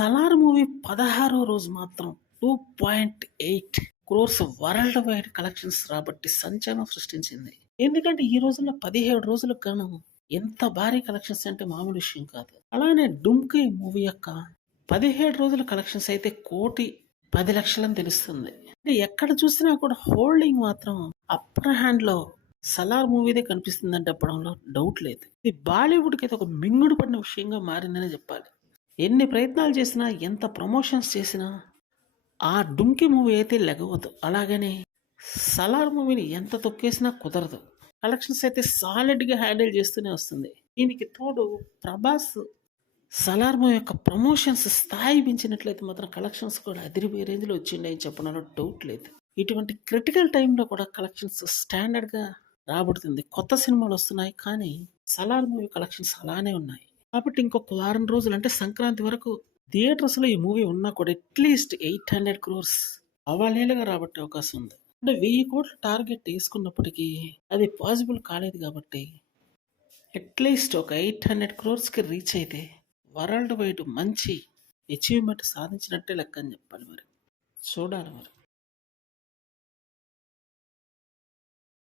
Salaar movie 16వ రోజు మాత్రం 2.8 crores world wide collections రాబట్టి సంచలనం సృష్టించింది. ఎందుకంటే ఈ రోజుల్లో 17 రోజులకు గాను ఎంత భారీ కలెక్షన్స్ అంటే మామూలు విషయం కాదు. అలానే డుమ్కీ మూవీ యొక్క 17 రోజుల కలెక్షన్స్ అయితే 1,10,00,000 అని తెలుస్తుంది. అంటే ఎక్కడ చూసినా కూడా హోల్డింగ్ మాత్రం అప్పర్ హ్యాండ్ లో సలార్ మూవీదే కనిపిస్తుందని చెప్పడంలో డౌట్ లేదు. ఇది బాలీవుడ్కి అయితే ఒక మింగుడు పడిన విషయంగా మారిందనే చెప్పాలి. ఎన్ని ప్రయత్నాలు చేసినా, ఎంత ప్రమోషన్స్ చేసినా ఆ డుంకీ మూవీ అయితే లెగవదు. అలాగనే సలార్ మూవీని ఎంత తొక్కేసినా కుదరదు. కలెక్షన్స్ అయితే సాలిడ్గా హ్యాండిల్ చేస్తూనే వస్తుంది. దీనికి తోడు ప్రభాస్ సలార్ మూవీ యొక్క ప్రమోషన్స్ స్థాయి పెంచినట్లయితే మాత్రం కలెక్షన్స్ కూడా అదిరిపోయే రేంజ్లో వచ్చిండని చెప్పడంలో డౌట్ లేదు. ఇటువంటి క్రిటికల్ టైంలో కూడా కలెక్షన్స్ స్టాండర్డ్గా రాబడుతుంది. కొత్త సినిమాలు వస్తున్నాయి, కానీ సలార్ మూవీ కలెక్షన్స్ అలానే ఉన్నాయి. కాబట్టి ఇంకొక వారం రోజులు అంటే సంక్రాంతి వరకు థియేటర్స్లో ఈ మూవీ ఉన్నా కూడా అట్లీస్ట్ 800 crores అవలీలగా రాబట్టే అవకాశం ఉంది. అంటే 1000 కోట్ల టార్గెట్ వేసుకున్నప్పటికీ అది పాసిబుల్ కాలేదు. కాబట్టి అట్లీస్ట్ ఒక 800 crores రీచ్ అయితే వరల్డ్ వైడ్ మంచి అచీవ్మెంట్ సాధించినట్టే లెక్క అని చెప్పాలి. మరి చూడాలి మరి.